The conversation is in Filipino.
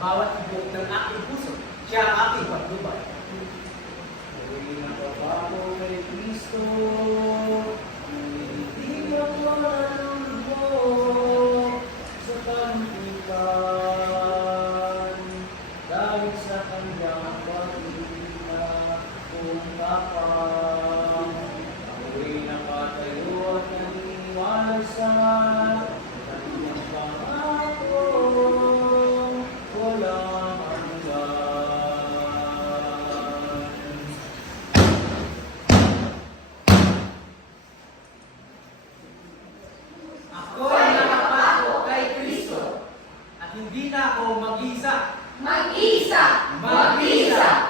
bawat ibok ng aking puso. Siya ang aking patnubay. Ako'y nakabago kay Kristo, hindi ako nalulubog sa kantikan. Dahil sa kanyang pag-ibig kung kapag ako'y nakatayo at naniniwala sa kanyang pangako, walang hanggan. Ako'y nakapako kay Kristo at hindi na ako mag-isa. Mag-isa! Mag-isa!